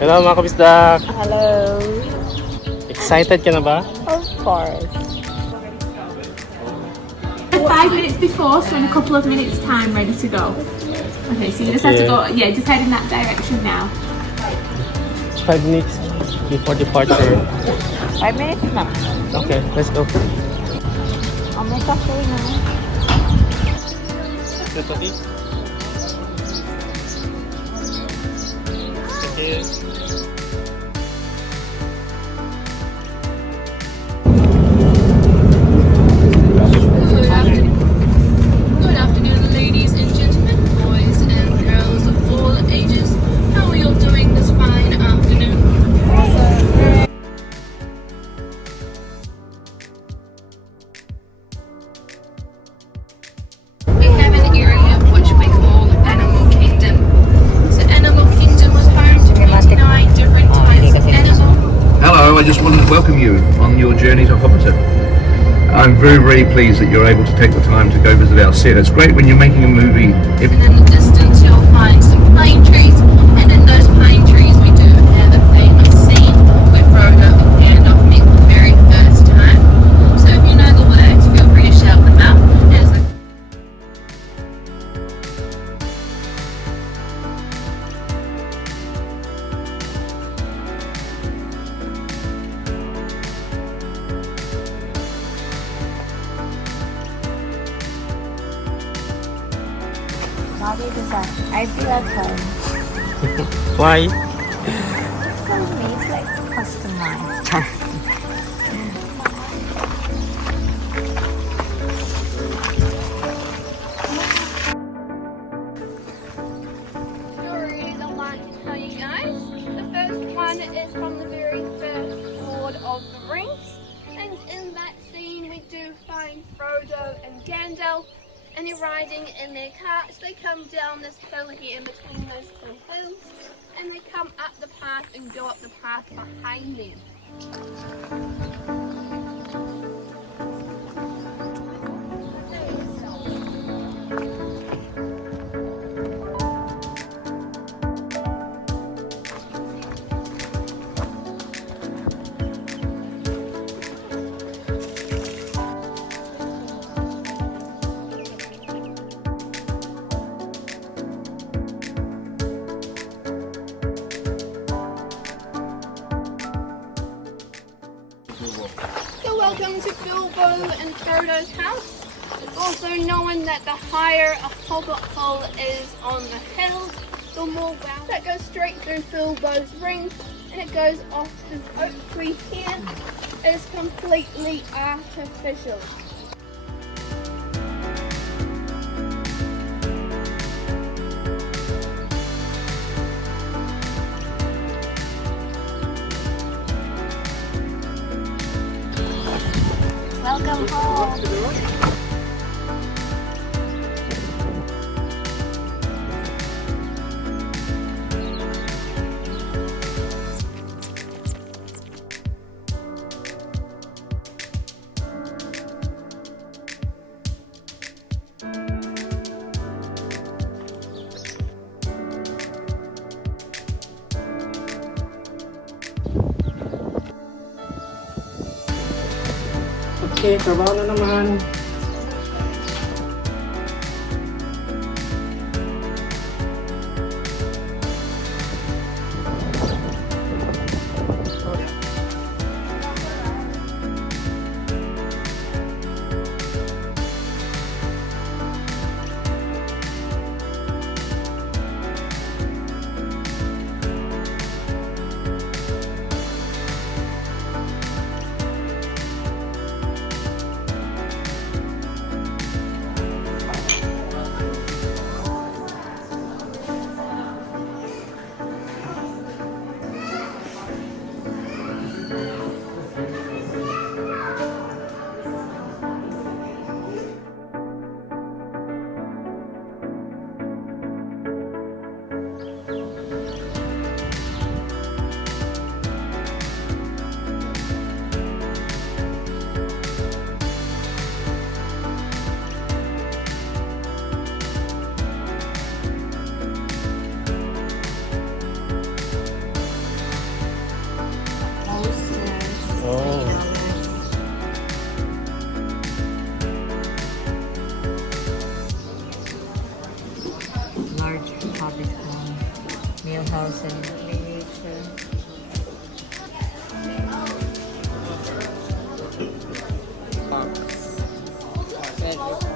Hello mga kabisdak! Hello. Excited ka na ba? Of course. 5 minutes before, so in a couple of minutes time, ready to go. Okay, so you just have to go, yeah, just head in that direction now. 5 minutes before departure. 5 minutes na. Okay, let's go. Oh, may cafe na. Thank you. Good afternoon, ladies and gentlemen, boys and girls of all ages. How are you all doing this fine afternoon? We have an area which we call Animal Kingdom. So Animal Kingdom was home to 29 different types of animals. Hello, I just wanted to welcome you on your journey to Hobbiton. I'm very, very pleased that you're able to take the time to go visit our set. It's great when you're making a movie. And in the distance you'll find some pine trees, and in those pine trees we do have a famous scene where Frodo and Gandalf meet for the very first time. So if you know the words, feel free to shout them out. As the Bakit isa? I feel at home. Why? For me, it's like customized. stories I'd like to tell you guys. The first one is from the very first Lord of the Rings. And in that scene we do find Frodo and Gandalf, and they're riding in their carts. They come down this hill here in between those two hills, and they come up the path and go up the path behind them. So welcome to Bilbo and Frodo's house. Also knowing that the higher a hobbit hole is on the hill, the more wow. That goes straight through Bilbo's ring, and it goes off this oak tree here. It is completely artificial. Welcome home. Okay, trabaho na naman. house and miniature. Park.